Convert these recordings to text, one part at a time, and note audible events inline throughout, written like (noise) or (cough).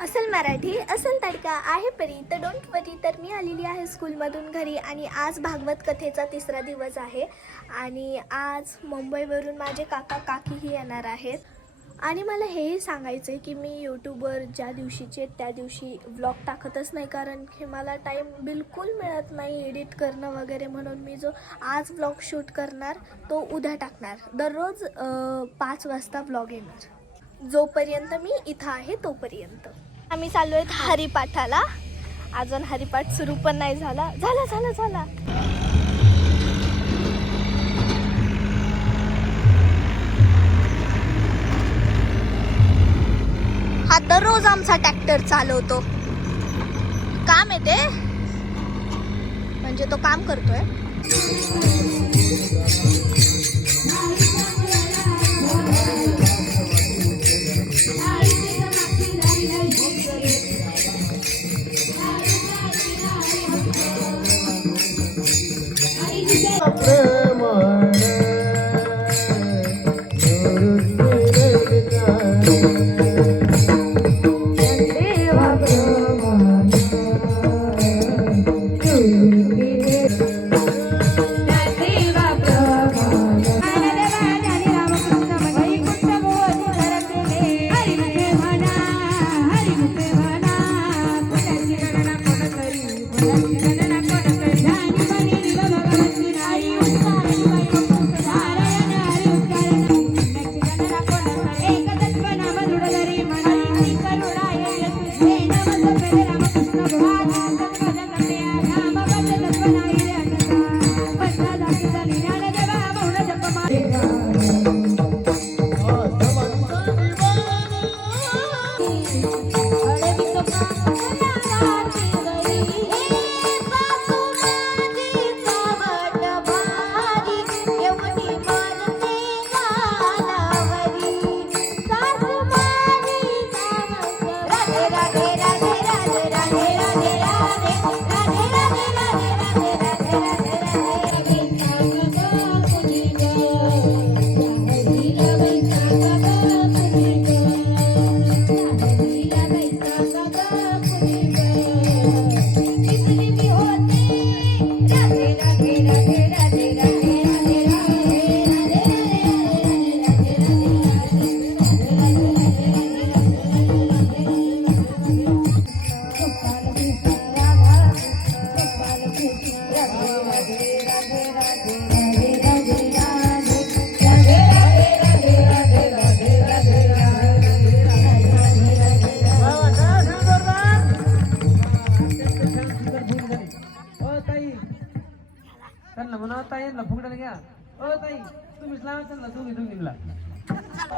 असल मराठी असल तडका आहे परी तर डोंट वरी तर मी आलेली आहे स्कूलमधून घरी आणि आज भागवत कथेचा तिसरा दिवस आहे. आणि आज मुंबईवरून माझे काका काकीही येणार आहेत. आणि मला हेही सांगायचं आहे की मी यूट्यूबवर ज्या दिवशीचे त्या दिवशी व्लॉग टाकतच नाही कारण की मला टाईम बिलकुल मिळत नाही एडिट करणं वगैरे म्हणून मी जो आज व्लॉग शूट करणार तो उद्या टाकणार. दररोज पाच वाजता व्लॉग येणार. जोपर्यंत मी इथं आहे तोपर्यंत. आम्ही चाललो आहेत हरिपाठाला. अजून हरिपाठ सुरू पण नाही झाला. झाला झाला झाला. हा दररोज आमचा ट्रॅक्टर चालवतो. काम आहे ते. म्हणजे तो काम करतोय.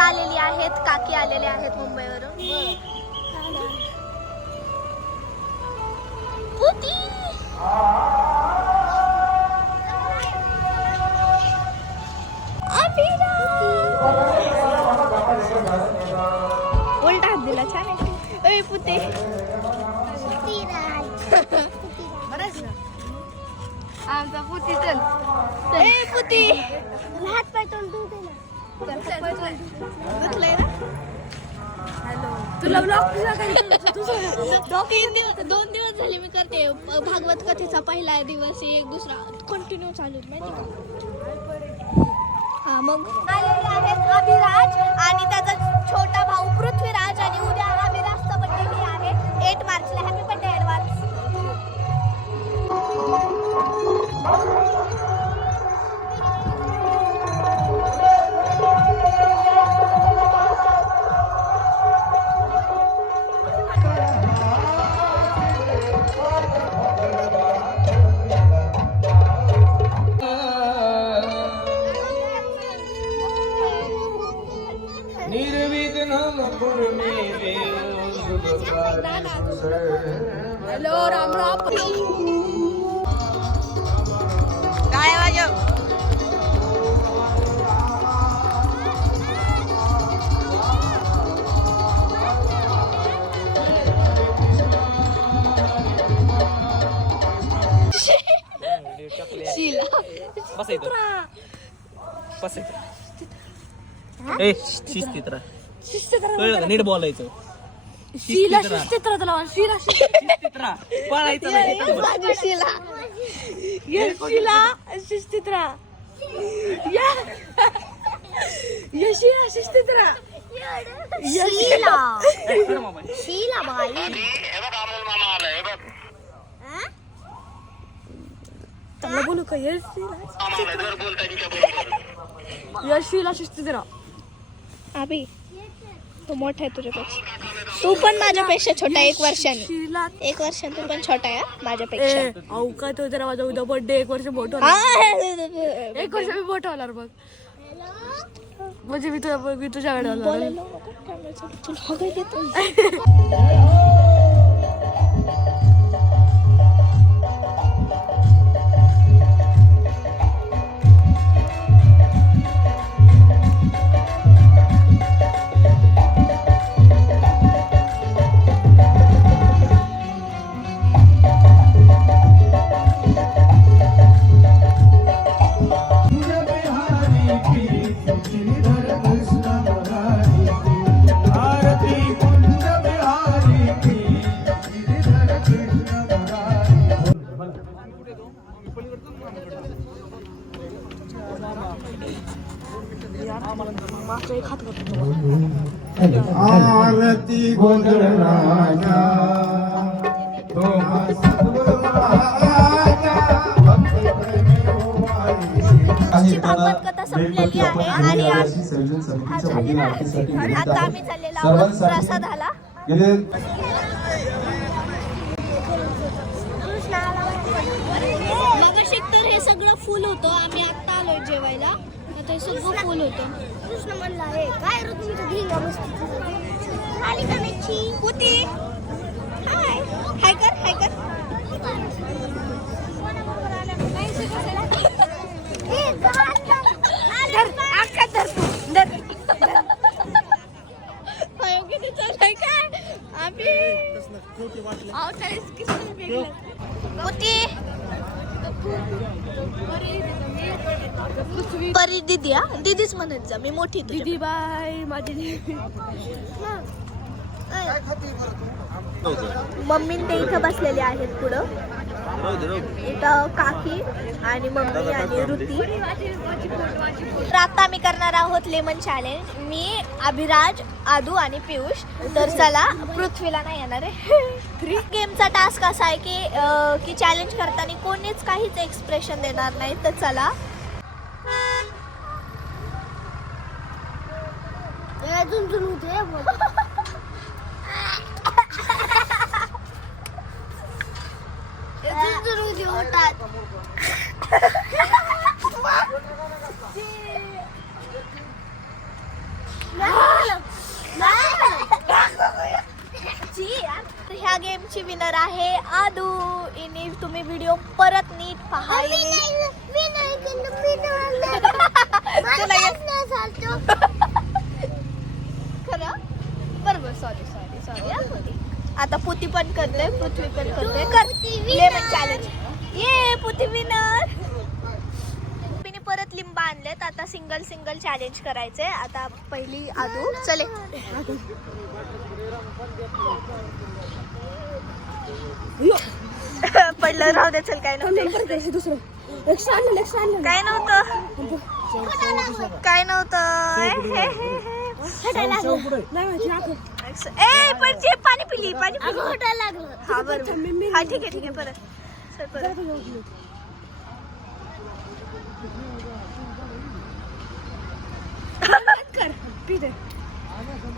आलेली आहेत काकी आलेले आहेत मुंबईवरून. पुती उलटा हात दिला छान आहे. ए पुते. आमचा पुती चल. ए पुती. हात पाय तोंड धुते ना. तुला ब्लॉग दोन दिवस झाले मी करते. भागवत कथेचा पहिला दिवस एक दुसरा कंटिन्यू चालू आहे, माहिती का? मग आलेले आहेत अभिराज आणि त्याचा छोटा भाऊ पृथ्वीराज आणि उद्या अभिराजचा बड्डे आहे. एट मार्चला happy birthday advance hello Ram Ram काय वाजव शिला बसायचं बसायचं ए शिस्तीत राहा. कळलं का? नीट बोलायचं. शीला शिस्तित्रा तुला शीला चित्रा पळायचं नाही. माझी शीला. ये शीला शिस्तित्रा या. शीला शिस्तित्रा शीला. शीला. बाई. त्यांना बोलू का? ये शीला शिस्तित्रा अभि तू मोठा आहे तुझ्यापेक्षा. तू पण माझ्यापेक्षा छोटा एक वर्षाने. एक वर्षाने तू पण छोटा आहे माझ्यापेक्षा. काय तो जरा माझा उद्या बर्थडे एक वर्ष मोठं होणार. एक वर्ष मी मोठं होणार बघ म्हणजे मी तुझ्या मी तुझ्याकडे होणार. बोलायला नको, थांबायचं. तुला हगाय देतो. (laughs) आरती गोंधळ राजा तो भागवत कथा संपलेली आहे आणि आज सर्जन समितीच्या वतीने आरतीसाठी सर्वांसाठी प्रसादाला हे सगळं फुल होतं. आम्ही आता आलोय जेवायला. आता हे सगळं फुल होतं. कृष्ण म्हणला आहे काय रे तुमचं धिंगा मस्ती आली का नाही होती. हाय. हाय कर हाय कर परी दिदी हा? दिदीच म्हणत जा मी मोठी. दीदी बाय माझी मम्मी ते इथं बसलेले आहेत पुढं. इथं काकी आणि मम्मी आणि ऋती. तर आता आहोत लेमन चॅलेंज मी अभिराज आदू आणि पियुष. तर चला पृथ्वीला नाही येणार आहे. गेमचा टास्क असा आहे की अं, की चॅलेंज करताना कोणीच काहीच एक्सप्रेशन देणार नाही. तर चला. जी (laughs) ह्या गेमची विनर आहे आदू. इनी तुम्ही व्हिडिओ परत नीट पहा. (laughs) (laughs) खरं? बरोबर सॉरी सॉरी सॉरी आता पुती पण करते पृथ्वी पण करते. चॅलेंज ये पुती विनर परत लिंब आणलेत. आता सिंगल सिंगल चॅलेंज करायचे. आता पहिली आदू. चले. पडलं राहू दे चल काय नव्हतं. दुसरं. काय नव्हतं? काय नव्हतं? हे, हे, हे, हे. नाही माहिती आखो ए पण जे पाणी पिली पाणी पिली. हा बरोबर हा ठीक आहे ठीक आहे परत. चल परत.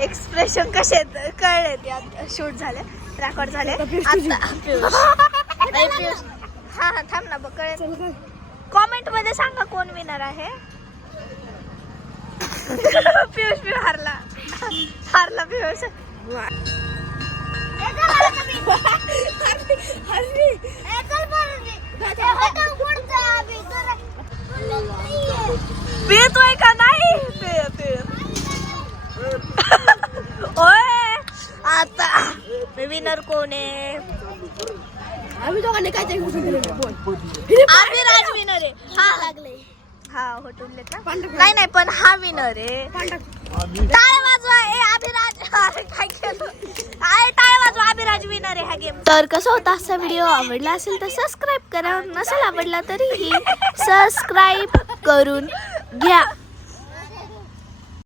एक्सप्रेशन (laughs) कसे आहेत? कळले यात शूट झाले. रेकॉर्ड झाले. हा हा थांब ना बघ कळेल. कॉमेंटमध्ये सांगा कोण विनर आहे. (laughs) पियुष पियुष. हारला. हारला पियुष पिळतोय का नाही पिळ पिळ ओय आता विनर कोण आहे? आम्ही दोघांनी काय ते बोल. अभिराज विनर आहे. हा. लागले हा होटुले का नाही नाही पण हा विनर आहे. टाळ्या वाजवा. ए अभिराज. अरे काय केलं? आहे टाळ्या वाजवा. अभिराज विनर आहे हा गेम तर कसं होता असा व्हिडिओ आवडला असेल तर सबस्क्राईब करा. नसेल आवडला तरीही सबस्क्राईब करून घ्या.